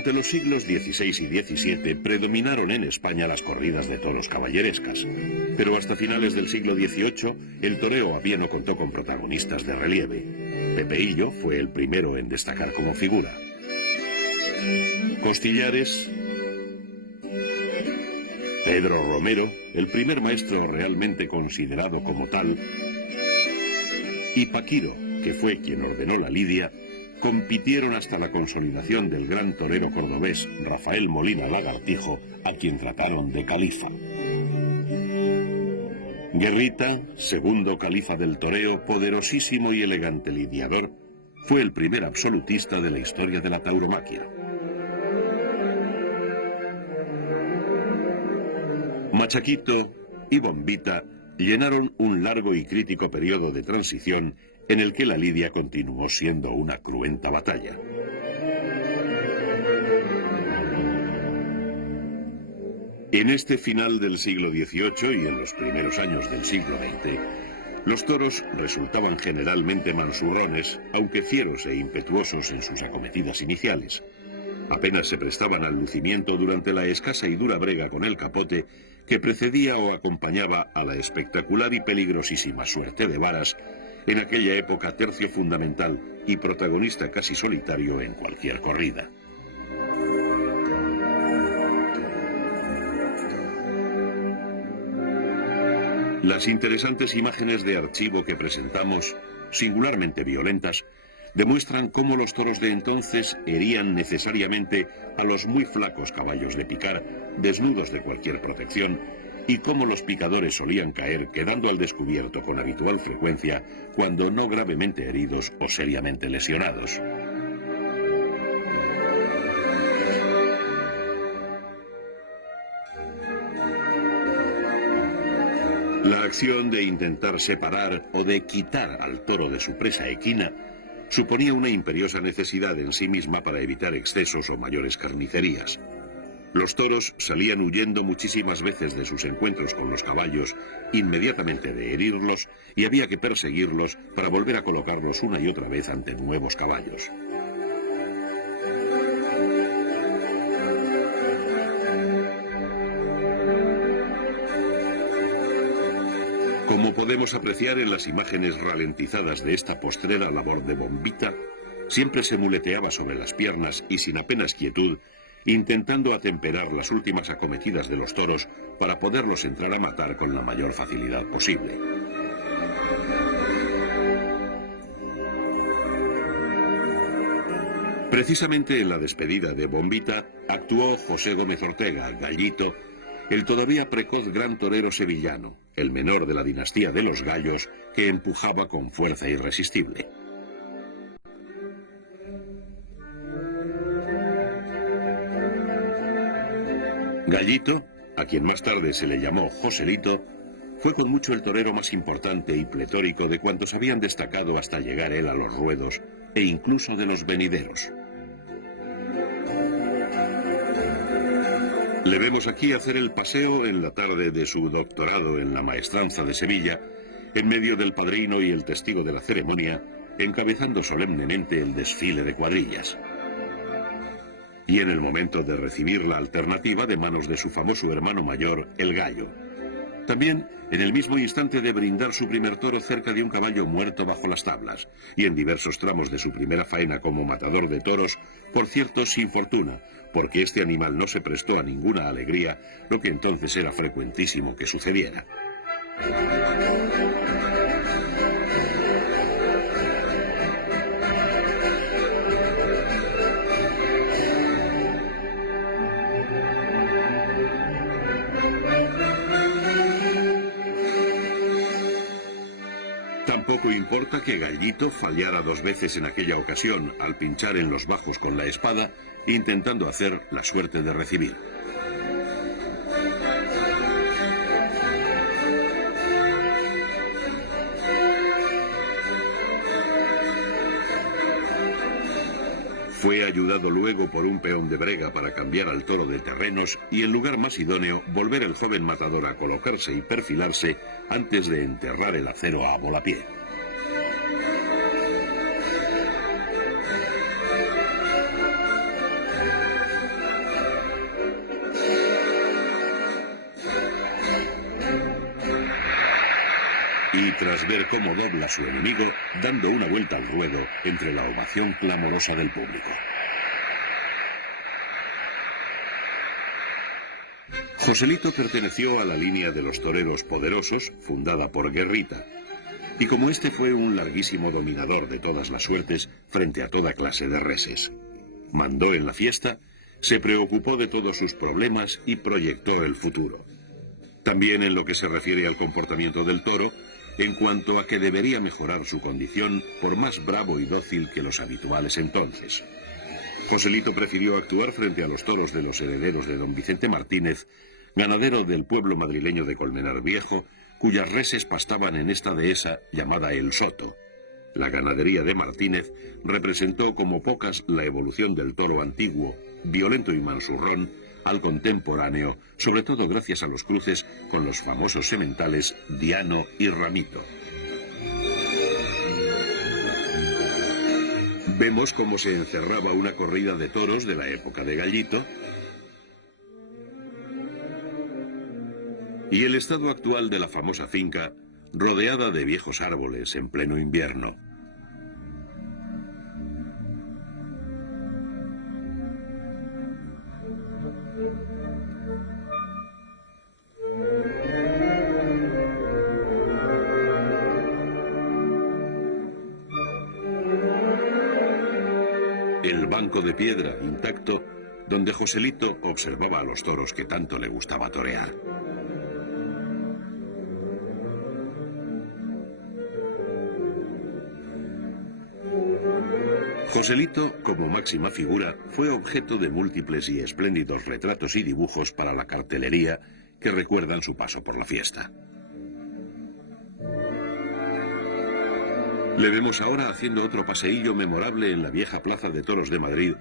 Durante los siglos XVI y XVII predominaron en España las corridas de toros caballerescas, pero hasta finales del siglo XVIII el toreo avieno contó con protagonistas de relieve. Pepeillo fue el primero en destacar como figura. Costillares, Pedro Romero, el primer maestro realmente considerado como tal, y Paquiro, que fue quien ordenó la lidia, compitieron hasta la consolidación del gran torero cordobés Rafael Molina Lagartijo, a quien trataron de califa. Guerrita, segundo califa del toreo, poderosísimo y elegante lidiador, fue el primer absolutista de la historia de la tauromaquia. Machaquito y Bombita llenaron un largo y crítico periodo de transición en el que la lidia continuó siendo una cruenta batalla. En este final del siglo XVIII y en los primeros años del siglo XX, los toros resultaban generalmente mansurrones, aunque fieros e impetuosos en sus acometidas iniciales. Apenas se prestaban al lucimiento durante la escasa y dura brega con el capote que precedía o acompañaba a la espectacular y peligrosísima suerte de varas, en aquella época tercio fundamental y protagonista casi solitario en cualquier corrida. Las interesantes imágenes de archivo que presentamos, singularmente violentas, demuestran cómo los toros de entonces herían necesariamente a los muy flacos caballos de picar, desnudos de cualquier protección, y cómo los picadores solían caer quedando al descubierto con habitual frecuencia, cuando no gravemente heridos o seriamente lesionados. La acción de intentar separar o de quitar al toro de su presa equina suponía una imperiosa necesidad en sí misma para evitar excesos o mayores carnicerías. Los toros salían huyendo muchísimas veces de sus encuentros con los caballos, inmediatamente de herirlos, y había que perseguirlos para volver a colocarlos una y otra vez ante nuevos caballos. Como podemos apreciar en las imágenes ralentizadas de esta postrera labor de Bombita, siempre se muleteaba sobre las piernas y sin apenas quietud, intentando atemperar las últimas acometidas de los toros para poderlos entrar a matar con la mayor facilidad posible. Precisamente en la despedida de Bombita actuó José Gómez Ortega, Gallito, el todavía precoz gran torero sevillano, el menor de la dinastía de los Gallos, que empujaba con fuerza irresistible. Gallito, a quien más tarde se le llamó Joselito, fue con mucho el torero más importante y pletórico de cuantos habían destacado hasta llegar él a los ruedos, e incluso de los venideros. Le vemos aquí hacer el paseo en la tarde de su doctorado en la maestranza de Sevilla, en medio del padrino y el testigo de la ceremonia, encabezando solemnemente el desfile de cuadrillas. Y en el momento de recibir la alternativa de manos de su famoso hermano mayor, el Gallo. También en el mismo instante de brindar su primer toro cerca de un caballo muerto bajo las tablas, y en diversos tramos de su primera faena como matador de toros, por cierto sin fortuna, porque este animal no se prestó a ninguna alegría, lo que entonces era frecuentísimo que sucediera. Tampoco importa que Gallito fallara 2 veces en aquella ocasión al pinchar en los bajos con la espada, intentando hacer la suerte de recibir. Fue ayudado luego por un peón de brega para cambiar al toro de terrenos y, en lugar más idóneo, volver el joven matador a colocarse y perfilarse antes de enterrar el acero a volapié. y tras ver cómo dobla a su enemigo, dando una vuelta al ruedo entre la ovación clamorosa del público. Joselito perteneció a la línea de los toreros poderosos, fundada por Guerrita, y como este fue un larguísimo dominador de todas las suertes frente a toda clase de reses. Mandó en la fiesta, se preocupó de todos sus problemas y proyectó el futuro. También en lo que se refiere al comportamiento del toro, en cuanto a que debería mejorar su condición por más bravo y dócil que los habituales entonces. Joselito prefirió actuar frente a los toros de los herederos de don Vicente Martínez, ganadero del pueblo madrileño de Colmenar Viejo, cuyas reses pastaban en esta dehesa llamada El Soto. La ganadería de Martínez representó como pocas la evolución del toro antiguo, violento y mansurrón, al contemporáneo, sobre todo gracias a los cruces con los famosos sementales Diano y Ramito. Vemos cómo se encerraba una corrida de toros de la época de Gallito y el estado actual de la famosa finca, rodeada de viejos árboles en pleno invierno. El banco de piedra intacto, donde Joselito observaba a los toros que tanto le gustaba torear. Joselito, como máxima figura, fue objeto de múltiples y espléndidos retratos y dibujos para la cartelería que recuerdan su paso por la fiesta. Le vemos ahora haciendo otro paseillo memorable en la vieja plaza de toros de Madrid,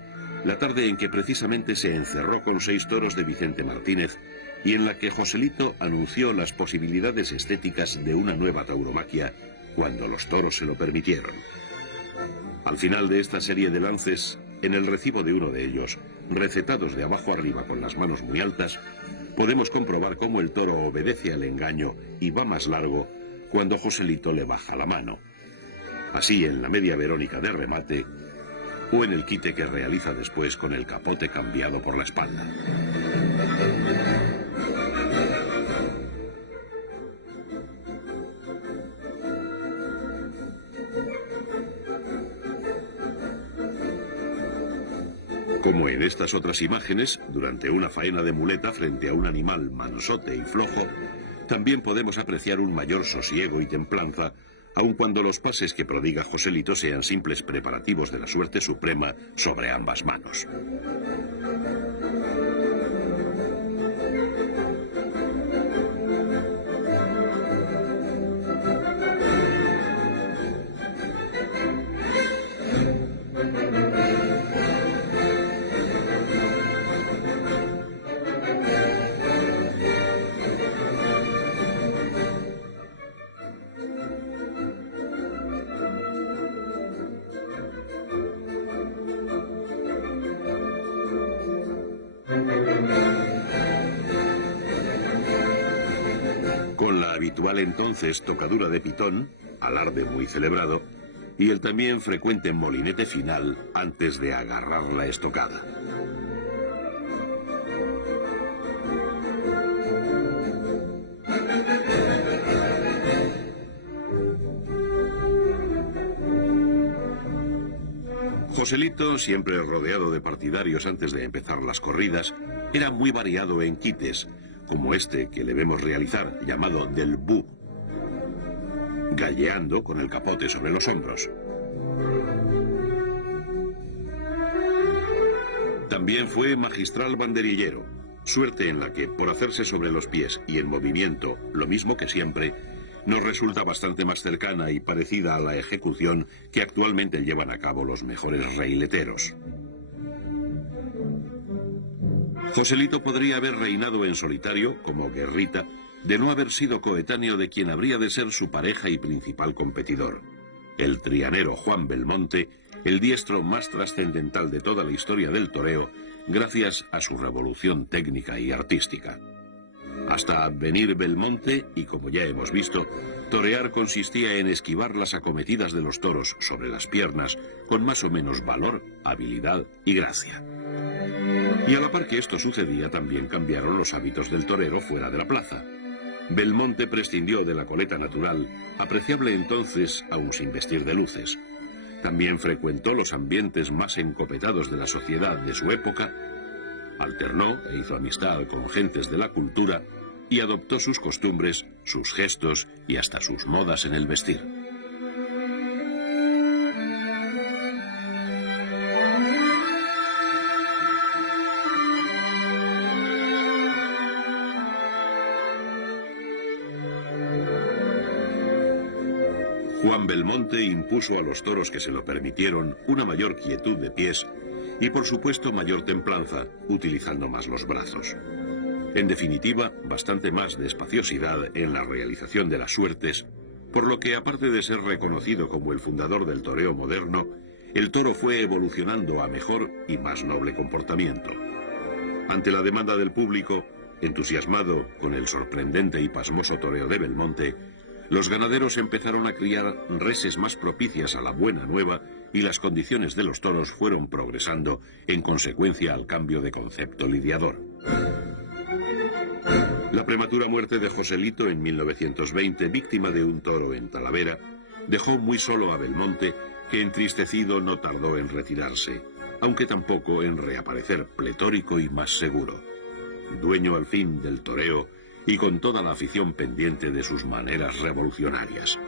la tarde en que precisamente se encerró con 6 toros de Vicente Martínez y en la que Joselito anunció las posibilidades estéticas de una nueva tauromaquia cuando los toros se lo permitieron. Al final de esta serie de lances, en el recibo de uno de ellos, recetados de abajo arriba con las manos muy altas, podemos comprobar cómo el toro obedece al engaño y va más largo cuando Joselito le baja la mano. Así en la media verónica de remate o en el quite que realiza después con el capote cambiado por la espalda. Como en estas otras imágenes, durante una faena de muleta frente a un animal mansote y flojo, también podemos apreciar un mayor sosiego y templanza, aun cuando los pases que prodiga Joselito sean simples preparativos de la suerte suprema sobre ambas manos. Con la habitual entonces tocadura de pitón, alarde muy celebrado, y el también frecuente molinete final antes de agarrar la estocada. Joselito, siempre rodeado de partidarios antes de empezar las corridas, era muy variado en quites, como este que le vemos realizar, llamado del Bu, galleando con el capote sobre los hombros. También fue magistral banderillero, suerte en la que, por hacerse sobre los pies y en movimiento, lo mismo que siempre, nos resulta bastante más cercana y parecida a la ejecución que actualmente llevan a cabo los mejores reileteros. Joselito podría haber reinado en solitario, como Guerrita, de no haber sido coetáneo de quien habría de ser su pareja y principal competidor, el trianero Juan Belmonte, el diestro más trascendental de toda la historia del toreo, gracias a su revolución técnica y artística. Hasta advenir Belmonte, y como ya hemos visto, torear consistía en esquivar las acometidas de los toros sobre las piernas con más o menos valor, habilidad y gracia. Y a la par que esto sucedía, también cambiaron los hábitos del torero fuera de la plaza. Belmonte prescindió de la coleta natural, apreciable entonces aun sin vestir de luces. También frecuentó los ambientes más encopetados de la sociedad de su época, alternó e hizo amistad con gentes de la cultura y adoptó sus costumbres, sus gestos y hasta sus modas en el vestir. Juan Belmonte impuso a los toros que se lo permitieron una mayor quietud de pies y por supuesto mayor templanza, utilizando más los brazos. En definitiva, bastante más de espaciosidad en la realización de las suertes, por lo que aparte de ser reconocido como el fundador del toreo moderno, el toro fue evolucionando a mejor y más noble comportamiento. Ante la demanda del público, entusiasmado con el sorprendente y pasmoso toreo de Belmonte, los ganaderos empezaron a criar reses más propicias a la buena nueva y las condiciones de los toros fueron progresando en consecuencia al cambio de concepto lidiador. La prematura muerte de Joselito en 1920, víctima de un toro en Talavera, dejó muy solo a Belmonte, que entristecido no tardó en retirarse, aunque tampoco en reaparecer pletórico y más seguro. Dueño al fin del toreo y con toda la afición pendiente de sus maneras revolucionarias.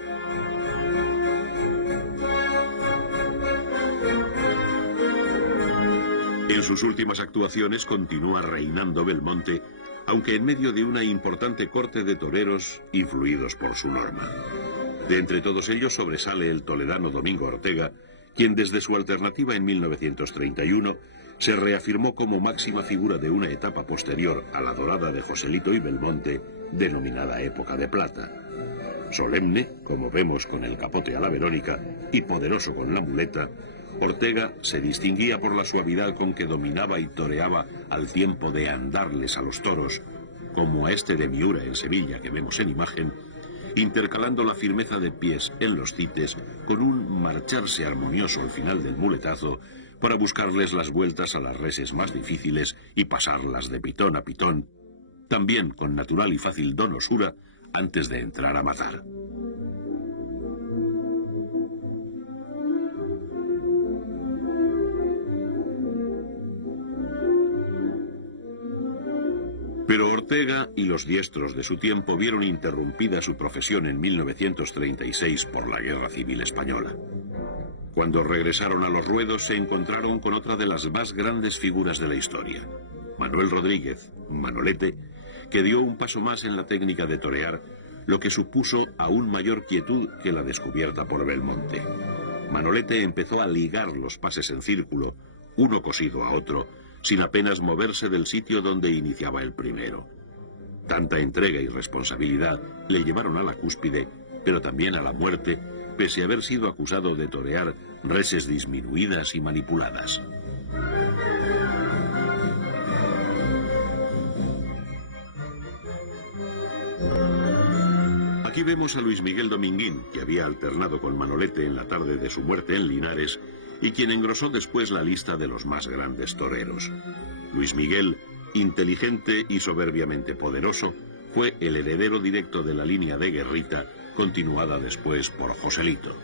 En sus últimas actuaciones continúa reinando Belmonte, aunque en medio de una importante corte de toreros influidos por su norma. De entre todos ellos sobresale el toledano Domingo Ortega, quien desde su alternativa en 1931 se reafirmó como máxima figura de una etapa posterior a la dorada de Joselito y Belmonte, denominada Época de Plata. Solemne, como vemos con el capote a la Verónica, y poderoso con la muleta, Ortega se distinguía por la suavidad con que dominaba y toreaba al tiempo de andarles a los toros, como a este de Miura en Sevilla que vemos en imagen, intercalando la firmeza de pies en los cites con un marcharse armonioso al final del muletazo para buscarles las vueltas a las reses más difíciles y pasarlas de pitón a pitón, también con natural y fácil donosura antes de entrar a matar. Pero Ortega y los diestros de su tiempo vieron interrumpida su profesión en 1936 por la Guerra Civil Española. Cuando regresaron a los ruedos se encontraron con otra de las más grandes figuras de la historia, Manuel Rodríguez, Manolete, que dio un paso más en la técnica de torear, lo que supuso aún mayor quietud que la descubierta por Belmonte. Manolete empezó a ligar los pases en círculo, uno cosido a otro, sin apenas moverse del sitio donde iniciaba el primero. Tanta entrega y responsabilidad le llevaron a la cúspide, pero también a la muerte, pese a haber sido acusado de torear reses disminuidas y manipuladas. Aquí vemos a Luis Miguel Dominguín, que había alternado con Manolete en la tarde de su muerte en Linares, y quien engrosó después la lista de los más grandes toreros. Luis Miguel, inteligente y soberbiamente poderoso, fue el heredero directo de la línea de Guerrita, continuada después por Joselito.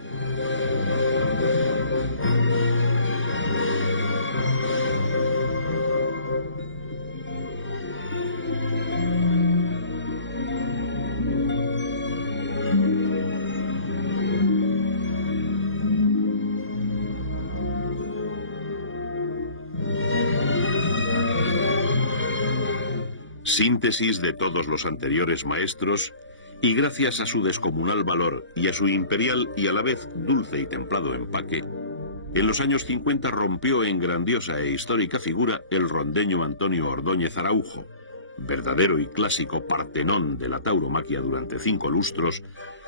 Síntesis de todos los anteriores maestros, y gracias a su descomunal valor y a su imperial y a la vez dulce y templado empaque, en los años 50 rompió en grandiosa e histórica figura el rondeño Antonio Ordóñez Araujo, verdadero y clásico partenón de la tauromaquia durante 5 lustros,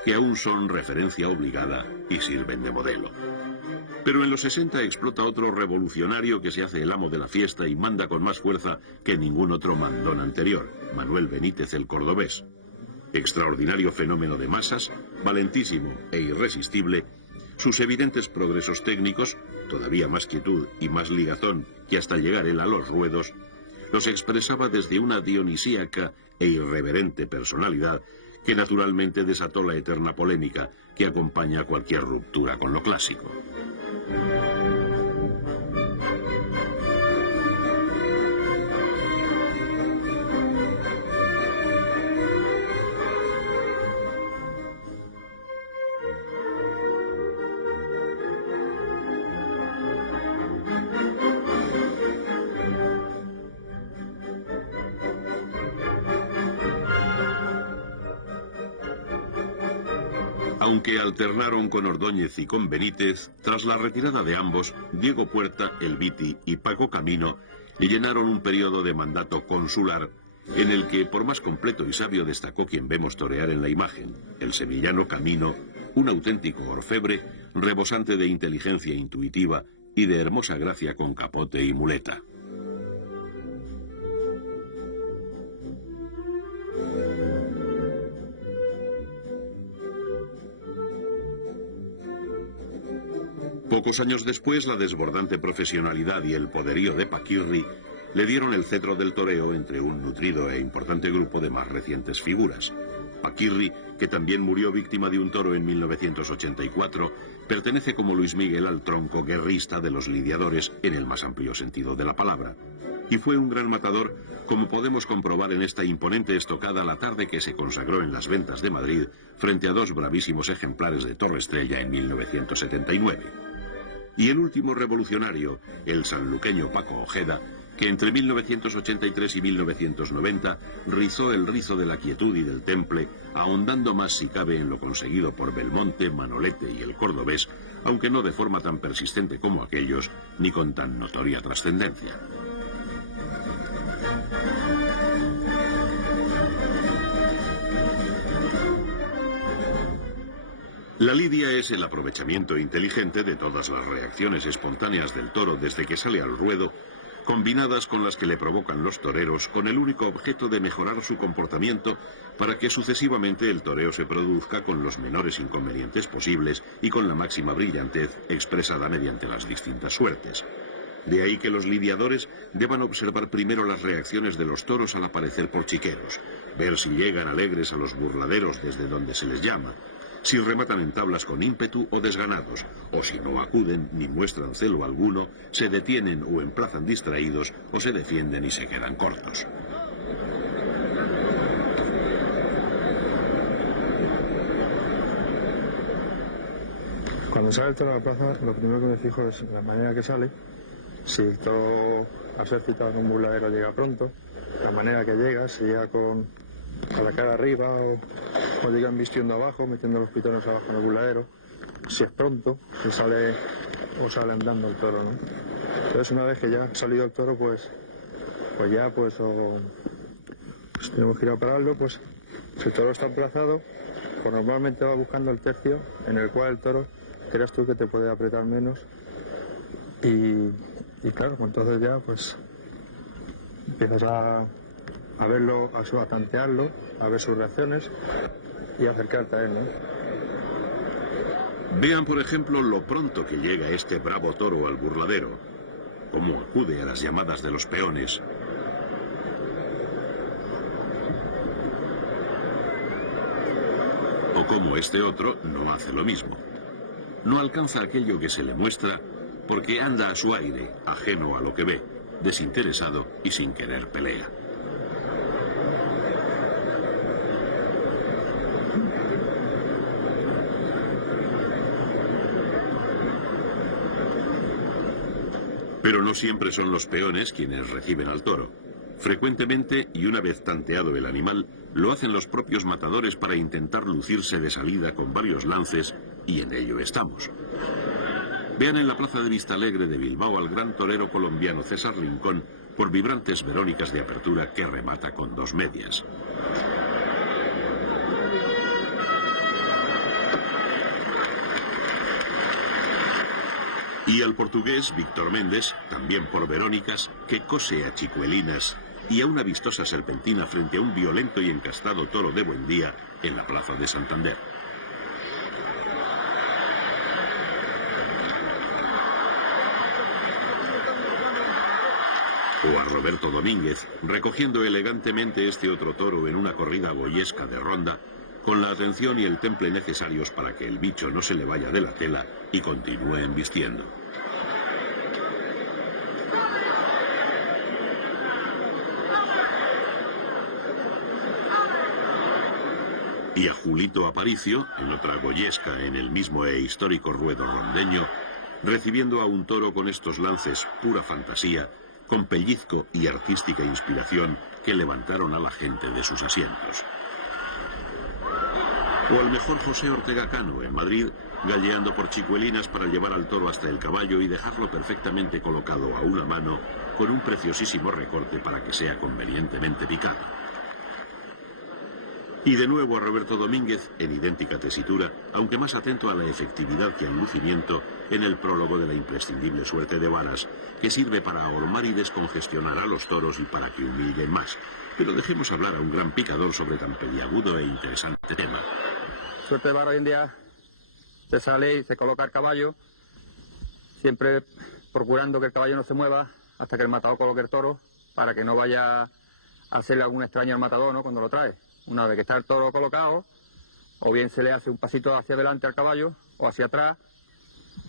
que aún son referencia obligada y sirven de modelo. Pero en los 60 explota otro revolucionario que se hace el amo de la fiesta y manda con más fuerza que ningún otro mandón anterior, Manuel Benítez el Cordobés. Extraordinario fenómeno de masas, valentísimo e irresistible, sus evidentes progresos técnicos, todavía más quietud y más ligazón que hasta llegar él a los ruedos, los expresaba desde una dionisíaca e irreverente personalidad que naturalmente desató la eterna polémica que acompaña cualquier ruptura con lo clásico. Aunque alternaron con Ordóñez y con Benítez, tras la retirada de ambos, Diego Puerta, El Viti y Paco Camino llenaron un periodo de mandato consular en el que, por más completo y sabio, destacó quien vemos torear en la imagen, el sevillano Camino, un auténtico orfebre, rebosante de inteligencia intuitiva y de hermosa gracia con capote y muleta. Pocos años después, la desbordante profesionalidad y el poderío de Paquirri le dieron el cetro del toreo entre un nutrido e importante grupo de más recientes figuras. Paquirri, que también murió víctima de un toro en 1984, pertenece como Luis Miguel al tronco guerrista de los lidiadores en el más amplio sentido de la palabra. Y fue un gran matador, como podemos comprobar en esta imponente estocada la tarde que se consagró en las Ventas de Madrid frente a dos bravísimos ejemplares de Torre Estrella en 1979. Y el último revolucionario, el sanluqueño Paco Ojeda, que entre 1983 y 1990 rizó el rizo de la quietud y del temple, ahondando más si cabe en lo conseguido por Belmonte, Manolete y el Cordobés, aunque no de forma tan persistente como aquellos, ni con tan notoria trascendencia. La lidia es el aprovechamiento inteligente de todas las reacciones espontáneas del toro desde que sale al ruedo, combinadas con las que le provocan los toreros con el único objeto de mejorar su comportamiento para que sucesivamente el toreo se produzca con los menores inconvenientes posibles y con la máxima brillantez expresada mediante las distintas suertes. De ahí que los lidiadores deban observar primero las reacciones de los toros al aparecer por chiqueros, ver si llegan alegres a los burladeros desde donde se les llama, si rematan en tablas con ímpetu o desganados, o si no acuden ni muestran celo alguno, se detienen o emplazan distraídos, o se defienden y se quedan cortos. Cuando sale el toro a la plaza, lo primero que me fijo es la manera que sale, si el toro a ser citado en un burladero llega pronto, la manera que llega, si llega con la cara arriba o llegan vistiendo abajo, metiendo los pitones abajo en el burladero, si es pronto, si sale o sale andando el toro, ¿no? Entonces una vez que ya ha salido el toro, pues tenemos que ir a pararlo, pues si el toro está emplazado, pues normalmente va buscando el tercio en el cual el toro creas tú que te puede apretar menos y claro, pues entonces ya pues empiezas a verlo, a tantearlo, a ver sus reacciones y acercarte a él, ¿no? Vean, por ejemplo, lo pronto que llega este bravo toro al burladero, cómo acude a las llamadas de los peones. O cómo este otro no hace lo mismo. No alcanza aquello que se le muestra porque anda a su aire, ajeno a lo que ve, desinteresado y sin querer pelea. Pero no siempre son los peones quienes reciben al toro. Frecuentemente, y una vez tanteado el animal, lo hacen los propios matadores para intentar lucirse de salida con varios lances, y en ello estamos. Vean en la plaza de Vistalegre de Bilbao al gran torero colombiano César Rincón por vibrantes verónicas de apertura que remata con 2 medias. Y al portugués Víctor Méndez, también por Verónicas, que cose a chicuelinas y a una vistosa serpentina frente a un violento y encastado toro de Buendía en la plaza de Santander. O a Roberto Domínguez, recogiendo elegantemente este otro toro en una corrida boyesca de ronda, con la atención y el temple necesarios para que el bicho no se le vaya de la tela y continúe embistiendo. Y a Julito Aparicio, en otra boyesca en el mismo e histórico ruedo rondeño, recibiendo a un toro con estos lances pura fantasía, con pellizco y artística inspiración que levantaron a la gente de sus asientos. O al mejor José Ortega Cano, en Madrid, galleando por chicuelinas para llevar al toro hasta el caballo y dejarlo perfectamente colocado a una mano, con un preciosísimo recorte para que sea convenientemente picado. Y de nuevo a Roberto Domínguez, en idéntica tesitura, aunque más atento a la efectividad que al lucimiento, en el prólogo de la imprescindible suerte de varas, que sirve para ahormar y descongestionar a los toros y para que humillen más. Pero dejemos hablar a un gran picador sobre tan peliagudo e interesante tema. Suerte de vara hoy en día se sale y se coloca el caballo, siempre procurando que el caballo no se mueva hasta que el matador coloque el toro, para que no vaya a hacerle algún extraño al matador, ¿no?, cuando lo trae. Una vez que está el toro colocado, o bien se le hace un pasito hacia adelante al caballo o hacia atrás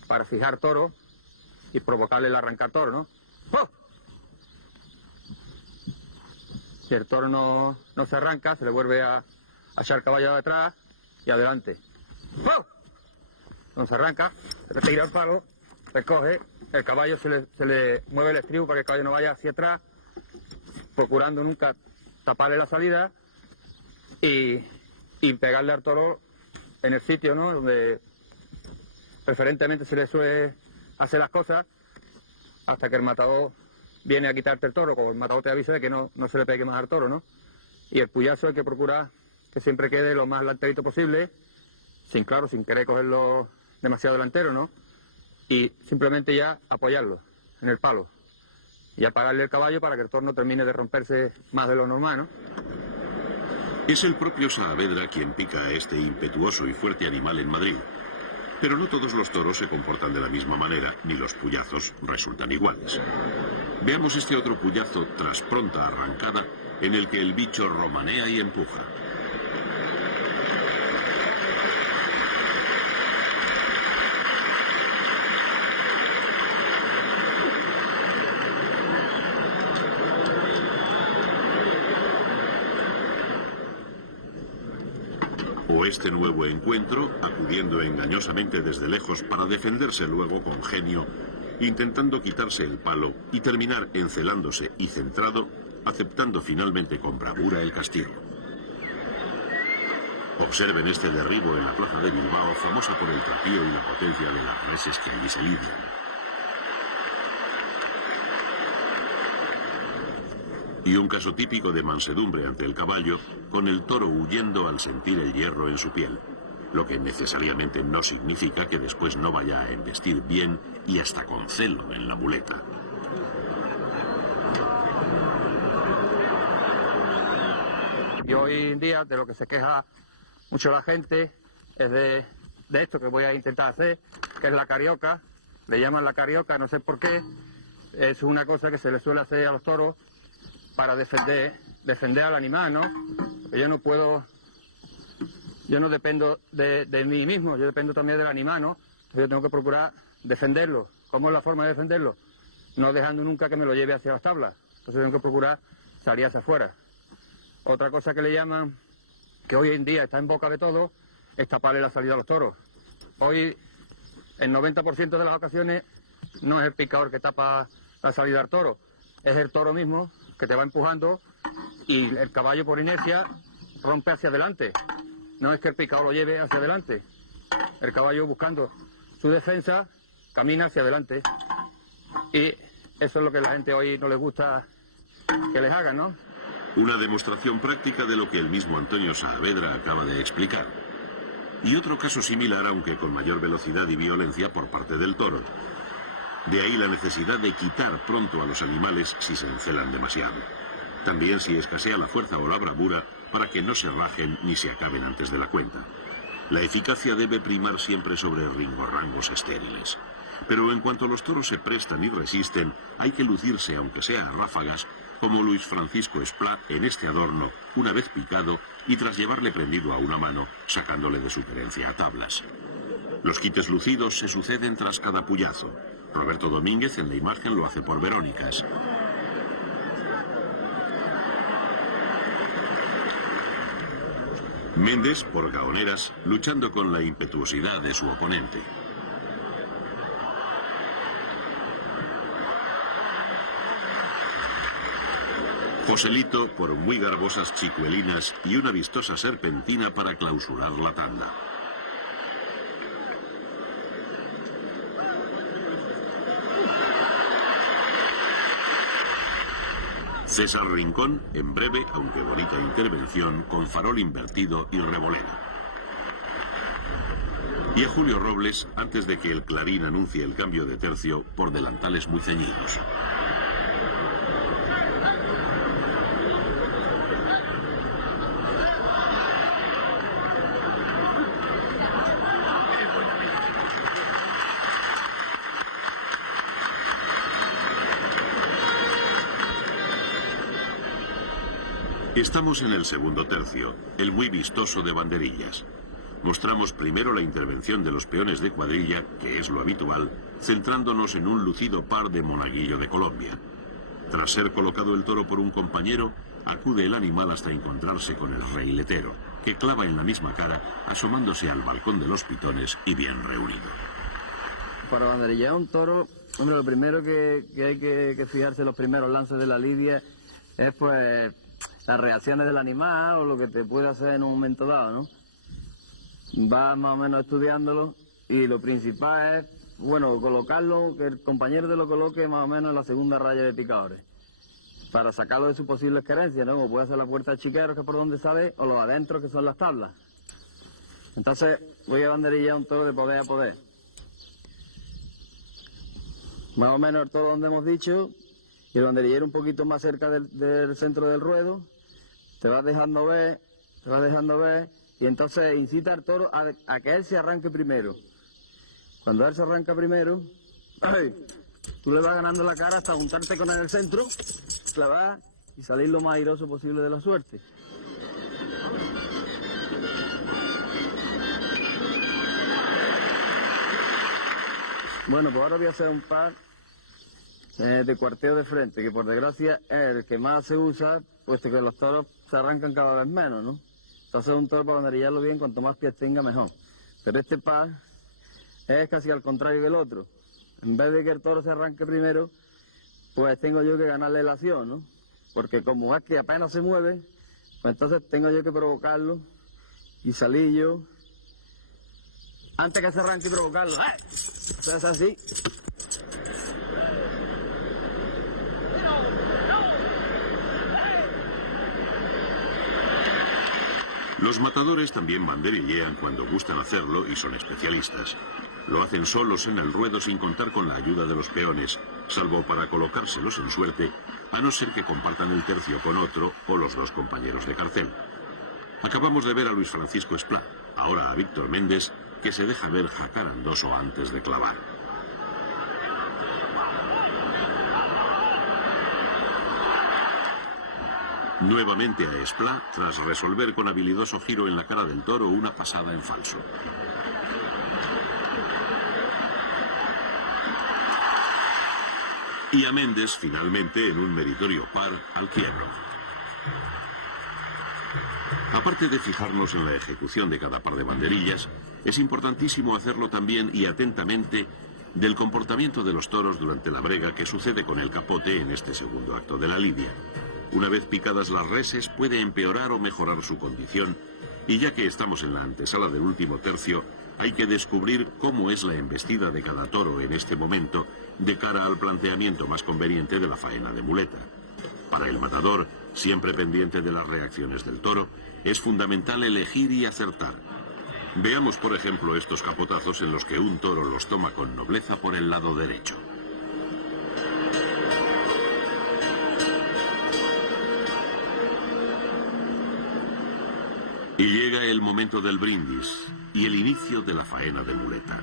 para fijar toro y provocarle el arrancar toro, ¿no? ¡Oh! Si el toro no se arranca, se le vuelve a echar el caballo de atrás y adelante. ¡Oh! No se arranca, se le tira el palo, recoge, el caballo se le mueve el estribo para que el caballo no vaya hacia atrás, procurando nunca taparle la salida y pegarle al toro en el sitio, ¿no?, donde preferentemente se le suele hacer las cosas, hasta que el matador viene a quitarte el toro, como el matador te avisa de que no se le pegue más al toro, ¿no? Y el puyazo hay que procurar que siempre quede lo más delanterito posible, sin querer cogerlo demasiado delantero, ¿no? Y simplemente ya apoyarlo en el palo y apagarle el caballo para que el toro no termine de romperse más de lo normal, ¿no? Es el propio Saavedra quien pica a este impetuoso y fuerte animal en Madrid. Pero no todos los toros se comportan de la misma manera, ni los puyazos resultan iguales. Veamos este otro puyazo tras pronta arrancada, en el que el bicho romanea y empuja. O este nuevo encuentro, acudiendo engañosamente desde lejos para defenderse luego con genio, intentando quitarse el palo y terminar encelándose y centrado, aceptando finalmente con bravura el castigo. Observen este derribo en la plaza de Bilbao, famosa por el trapío y la potencia de las reses que allí se lidian. Y un caso típico de mansedumbre ante el caballo, con el toro huyendo al sentir el hierro en su piel, lo que necesariamente no significa que después no vaya a embestir bien y hasta con celo en la muleta. Y hoy en día de lo que se queja mucho la gente es de esto que voy a intentar hacer, que es la carioca. Le llaman la carioca, no sé por qué. Es una cosa que se le suele hacer a los toros para defender al animal, ¿no? Yo no dependo de mí mismo, yo dependo también del animal, ¿no? Yo tengo que procurar defenderlo. ¿Cómo es la forma de defenderlo? No dejando nunca que me lo lleve hacia las tablas. Entonces tengo que procurar salir hacia afuera. Otra cosa que le llaman, que hoy en día está en boca de todo, es taparle la salida a los toros. Hoy, el 90% de las ocasiones, no es el picador que tapa la salida al toro, es el toro mismo que te va empujando y el caballo por inercia rompe hacia adelante. No es que el picador lo lleve hacia adelante. El caballo, buscando su defensa, camina hacia adelante. Y eso es lo que a la gente hoy no les gusta que les hagan, ¿no? Una demostración práctica de lo que el mismo Antonio Saavedra acaba de explicar. Y otro caso similar, aunque con mayor velocidad y violencia por parte del toro. De ahí la necesidad de quitar pronto a los animales si se encelan demasiado. También si escasea la fuerza o la bravura para que no se rajen ni se acaben antes de la cuenta. La eficacia debe primar siempre sobre ringorrangos estériles. Pero en cuanto los toros se prestan y resisten, hay que lucirse, aunque sea a ráfagas, como Luis Francisco Esplá en este adorno, una vez picado y tras llevarle prendido a una mano, sacándole de su querencia a tablas. Los quites lucidos se suceden tras cada puyazo. Roberto Domínguez en la imagen lo hace por Verónicas. Méndez por Gaoneras, luchando con la impetuosidad de su oponente. Joselito por muy garbosas chicuelinas y una vistosa serpentina para clausurar la tanda. César Rincón, en breve, aunque bonita intervención, con farol invertido y revolera. Y a Julio Robles, antes de que el clarín anuncie el cambio de tercio, por delantales muy ceñidos. Estamos en el segundo tercio, el muy vistoso de banderillas. Mostramos primero la intervención de los peones de cuadrilla, que es lo habitual, centrándonos en un lucido par de Monaguillo de Colombia. Tras ser colocado el toro por un compañero, acude el animal hasta encontrarse con el reiletero, que clava en la misma cara, asomándose al balcón de los pitones y bien reunido. Para banderillar un toro, hombre, lo primero que hay que fijarse en los primeros lances de la lidia es pues las reacciones del animal o lo que te puede hacer en un momento dado, ¿no? Vas más o menos estudiándolo y lo principal es, bueno, colocarlo, que el compañero te lo coloque más o menos en la segunda raya de picadores, para sacarlo de sus posibles carencias, ¿no? Como puede ser la puerta de chiqueros, que es por donde sale, o los adentro, que son las tablas. Entonces voy a banderillar un toro de poder a poder. Más o menos el toro donde hemos dicho, y el banderillero un poquito más cerca del centro del ruedo, te vas dejando ver, y entonces incita al toro a que él se arranque primero. Cuando él se arranca primero, tú le vas ganando la cara hasta juntarte con él en el centro, clavar y salir lo más airoso posible de la suerte. Bueno, pues ahora voy a hacer un par de cuarteo de frente, que por desgracia es el que más se usa, puesto que los toros se arrancan cada vez menos, ¿no? Entonces un toro para banderillarlo bien, cuanto más pies tenga mejor. Pero este par es casi al contrario que el otro. En vez de que el toro se arranque primero, pues tengo yo que ganarle la acción, ¿no? Porque como es que apenas se mueve, pues entonces tengo yo que provocarlo y salir yo antes que se arranque y provocarlo. O sea, es así. Los matadores también banderillean cuando gustan hacerlo y son especialistas. Lo hacen solos en el ruedo sin contar con la ayuda de los peones, salvo para colocárselos en suerte, a no ser que compartan el tercio con otro o los dos compañeros de carcel. Acabamos de ver a Luis Francisco Esplá, ahora a Víctor Méndez, que se deja ver jacarandoso antes de clavar. Nuevamente a Esplá, tras resolver con habilidoso giro en la cara del toro una pasada en falso. Y a Méndez, finalmente, en un meritorio par al quiebro. Aparte de fijarnos en la ejecución de cada par de banderillas, es importantísimo hacerlo también y atentamente del comportamiento de los toros durante la brega que sucede con el capote en este segundo acto de la lidia. Una vez picadas las reses, puede empeorar o mejorar su condición, y ya que estamos en la antesala del último tercio, hay que descubrir cómo es la embestida de cada toro en este momento, de cara al planteamiento más conveniente de la faena de muleta. Para el matador, siempre pendiente de las reacciones del toro, es fundamental elegir y acertar. Veamos, por ejemplo, estos capotazos en los que un toro los toma con nobleza por el lado derecho. Y llega el momento del brindis y el inicio de la faena de muleta.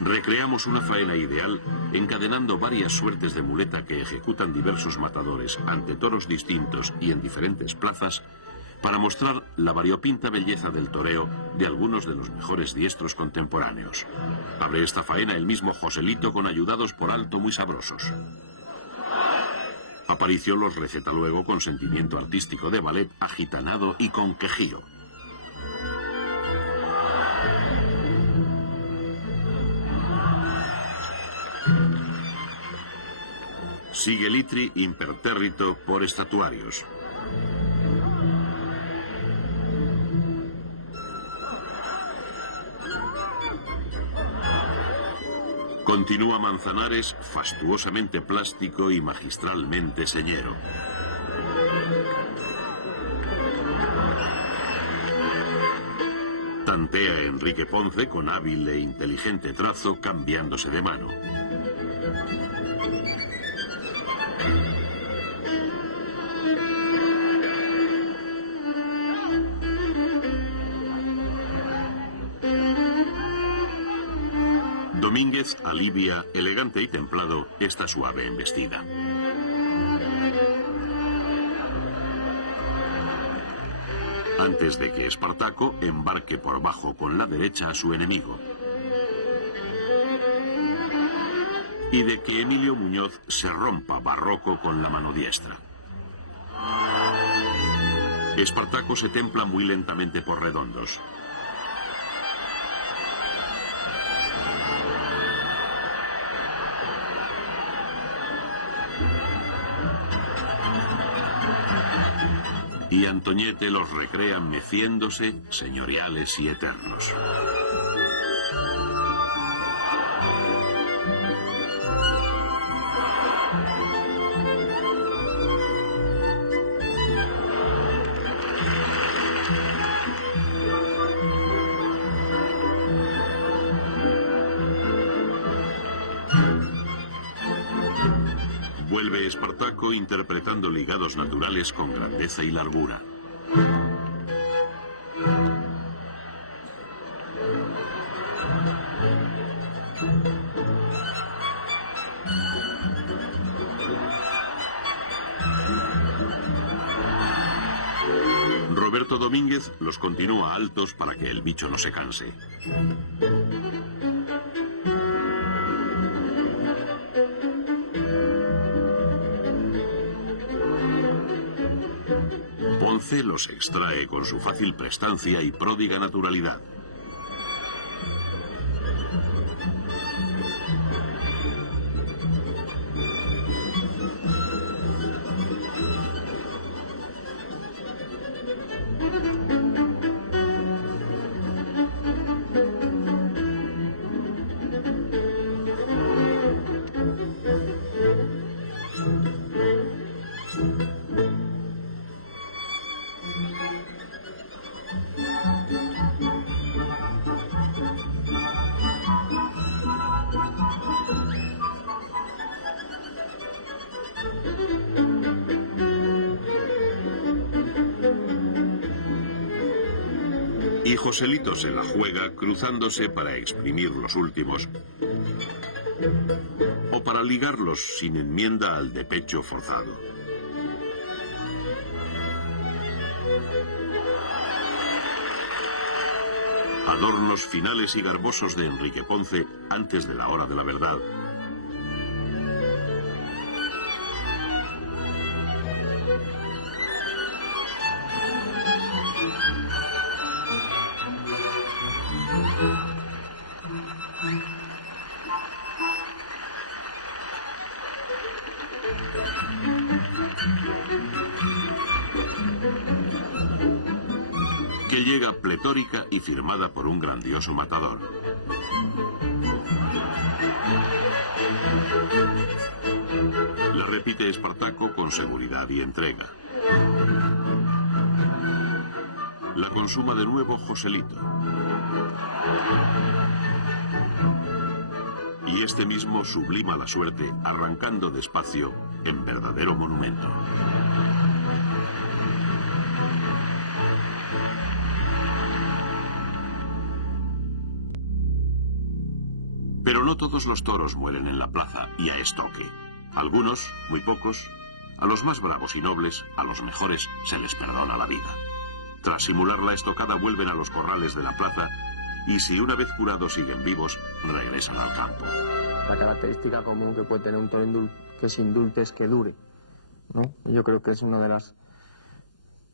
Recreamos una faena ideal encadenando varias suertes de muleta que ejecutan diversos matadores ante toros distintos y en diferentes plazas para mostrar la variopinta belleza del toreo de algunos de los mejores diestros contemporáneos. Abre esta faena el mismo Joselito con ayudados por Alto muy sabrosos. Aparicio los receta luego con sentimiento artístico de ballet agitanado y con quejío. Sigue Litri impertérrito por estatuarios. Continúa Manzanares, fastuosamente plástico y magistralmente señero. Tantea Enrique Ponce con hábil e inteligente trazo, cambiándose de mano. Domínguez alivia, elegante y templado, esta suave embestida. Antes de que Espartaco embarque por bajo con la derecha a su enemigo. Y de que Emilio Muñoz se rompa barroco con la mano diestra. Espartaco se templa muy lentamente por redondos. Y Antoñete los recrea meciéndose, señoriales y eternos. Vuelve Espartaco interpretando ligados naturales con grandeza y largura. Roberto Domínguez los continúa altos para que el bicho no se canse. Ponce los extrae con su fácil prestancia y pródiga naturalidad. Y Joselito se la juega cruzándose para exprimir los últimos o para ligarlos sin enmienda al de pecho forzado. Adornos finales y garbosos de Enrique Ponce antes de la hora de la verdad. Que llega pletórica y firmada por un grandioso matador. La repite Espartaco con seguridad y entrega. La consuma de nuevo Joselito. Y este mismo sublima la suerte, arrancando despacio en verdadero monumento. Pero no todos los toros mueren en la plaza y a estoque. Algunos, muy pocos, a los más bravos y nobles, a los mejores, se les perdona la vida. Tras simular la estocada vuelven a los corrales de la plaza y si una vez curados siguen vivos, regresan al campo. La característica común que puede tener un toro que se indulte es que dure, ¿no? Yo creo que es una de las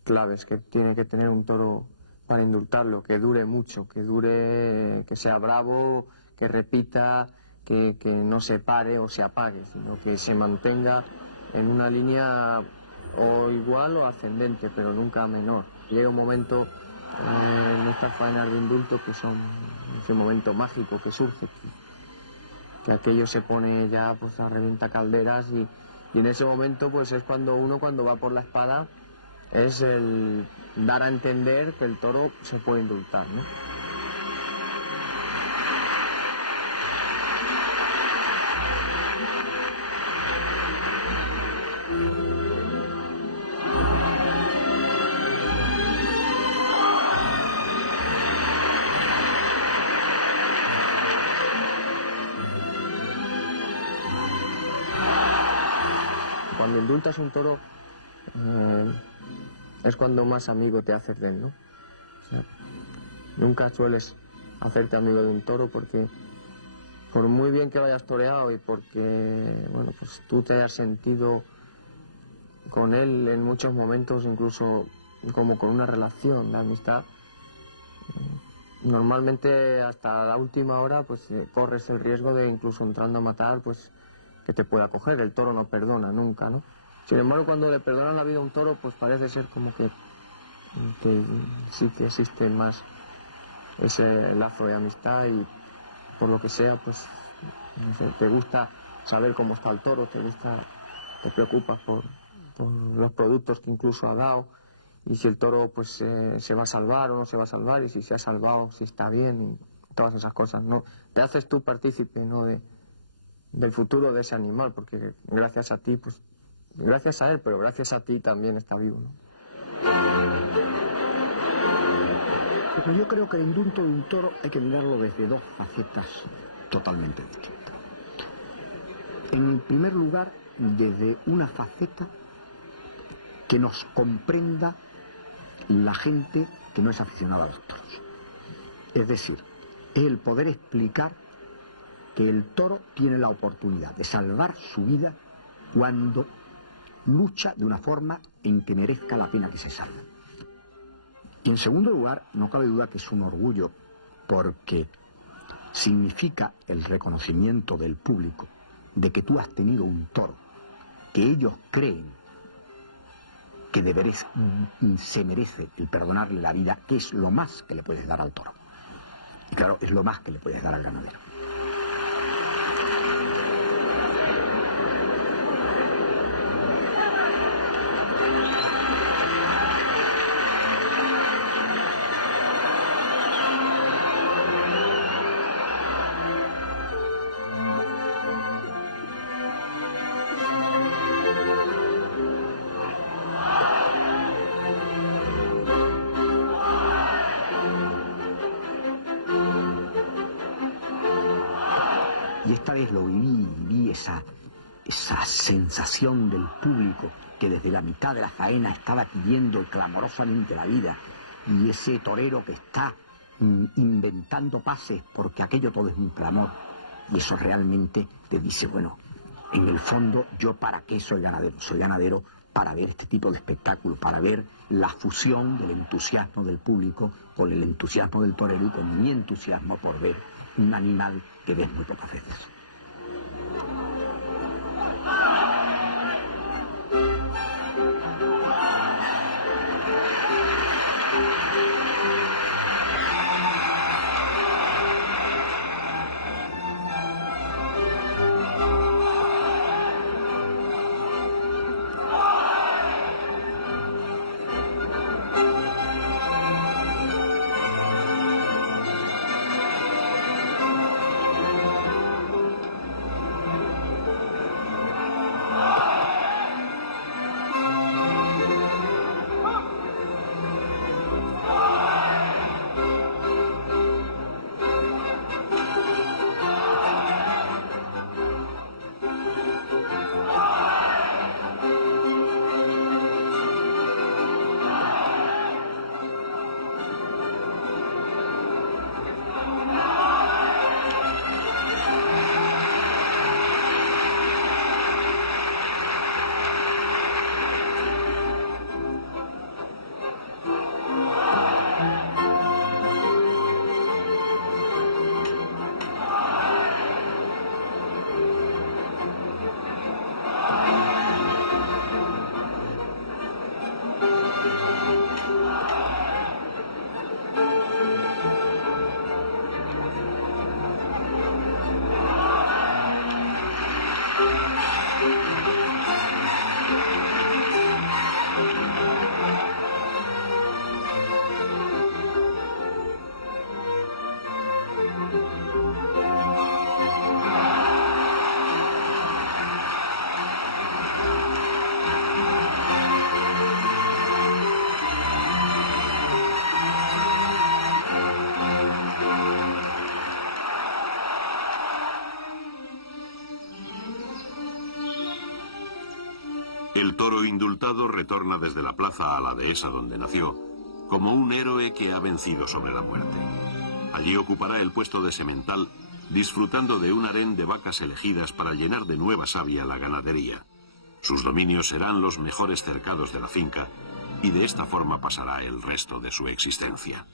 claves que tiene que tener un toro para indultarlo, que dure mucho, que dure, que sea bravo, que repita, que no se pare o se apague, sino que se mantenga en una línea o igual o ascendente, pero nunca menor. Llega un momento en estas faenas de indulto que son ese momento mágico que surge, que aquello se pone ya pues a revienta calderas y en ese momento pues es cuando uno cuando va por la espada es el dar a entender que el toro se puede indultar, ¿no? Cuando indultas un toro es cuando más amigo te haces de él, ¿no? O sea, nunca sueles hacerte amigo de un toro porque por muy bien que vayas toreado y porque bueno pues tú te hayas sentido con él en muchos momentos incluso como con una relación de amistad, normalmente hasta la última hora pues corres el riesgo de incluso entrando a matar pues que te pueda coger. El toro no perdona nunca, ¿no? Sin embargo, cuando le perdonan la vida a un toro, pues parece ser como que sí que existe más ese lazo de amistad y por lo que sea, pues no sé, te gusta saber cómo está el toro, te preocupas por los productos que incluso ha dado y si el toro pues se va a salvar o no se va a salvar y si se ha salvado, si está bien y todas esas cosas, ¿no? Te haces tú partícipe, ¿no? del futuro de ese animal, porque gracias a ti, pues, gracias a él, pero gracias a ti también está vivo, ¿no? Pero yo creo que el indulto de un toro hay que mirarlo desde dos facetas totalmente distintas. En primer lugar, desde una faceta que nos comprenda la gente que no es aficionada a los toros. Es decir, es el poder explicar que el toro tiene la oportunidad de salvar su vida cuando lucha de una forma en que merezca la pena que se salve. Y en segundo lugar, no cabe duda que es un orgullo porque significa el reconocimiento del público de que tú has tenido un toro que ellos creen que se merece el perdonarle la vida, que es lo más que le puedes dar al toro. Y claro, es lo más que le puedes dar al ganadero. Y esta vez lo viví esa sensación del público que desde la mitad de la faena estaba pidiendo clamorosamente la vida, y ese torero que está inventando pases porque aquello todo es un clamor, y eso realmente te dice, bueno, en el fondo yo para qué soy ganadero para ver este tipo de espectáculos, para ver la fusión del entusiasmo del público con el entusiasmo del torero y con mi entusiasmo por ver un animal que ves muy pocas veces. El toro indultado retorna desde la plaza a la dehesa donde nació, como un héroe que ha vencido sobre la muerte. Allí ocupará el puesto de semental, disfrutando de un harén de vacas elegidas para llenar de nueva savia la ganadería. Sus dominios serán los mejores cercados de la finca, y de esta forma pasará el resto de su existencia.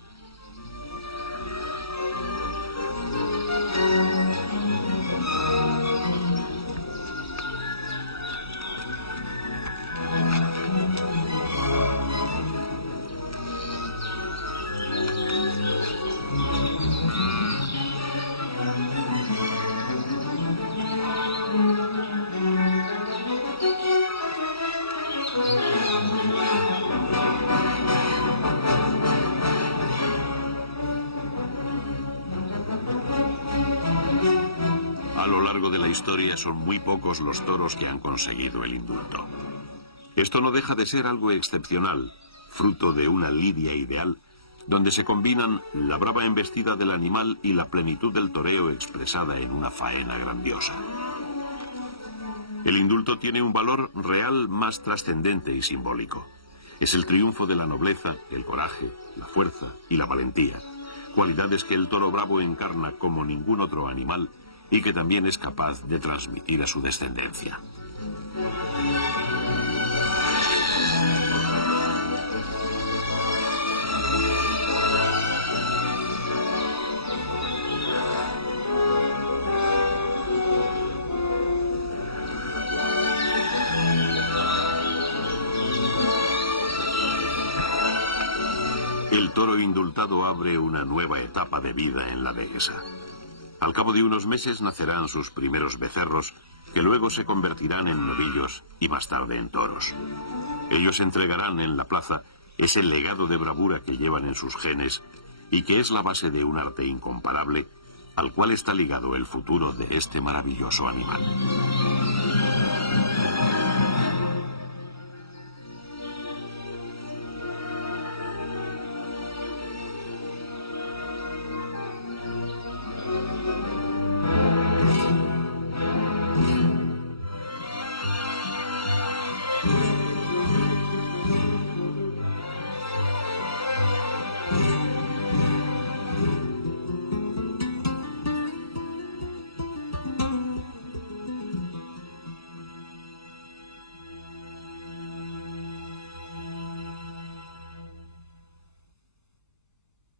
A lo largo de la historia son muy pocos los toros que han conseguido el indulto. Esto no deja de ser algo excepcional, fruto de una lidia ideal, donde se combinan la brava embestida del animal y la plenitud del toreo expresada en una faena grandiosa. El indulto tiene un valor real más trascendente y simbólico. Es el triunfo de la nobleza, el coraje, la fuerza y la valentía, cualidades que el toro bravo encarna como ningún otro animal y que también es capaz de transmitir a su descendencia. El toro indultado abre una nueva etapa de vida en la dehesa. Al cabo de unos meses nacerán sus primeros becerros, que luego se convertirán en novillos y más tarde en toros. Ellos entregarán en la plaza ese legado de bravura que llevan en sus genes y que es la base de un arte incomparable, al cual está ligado el futuro de este maravilloso animal.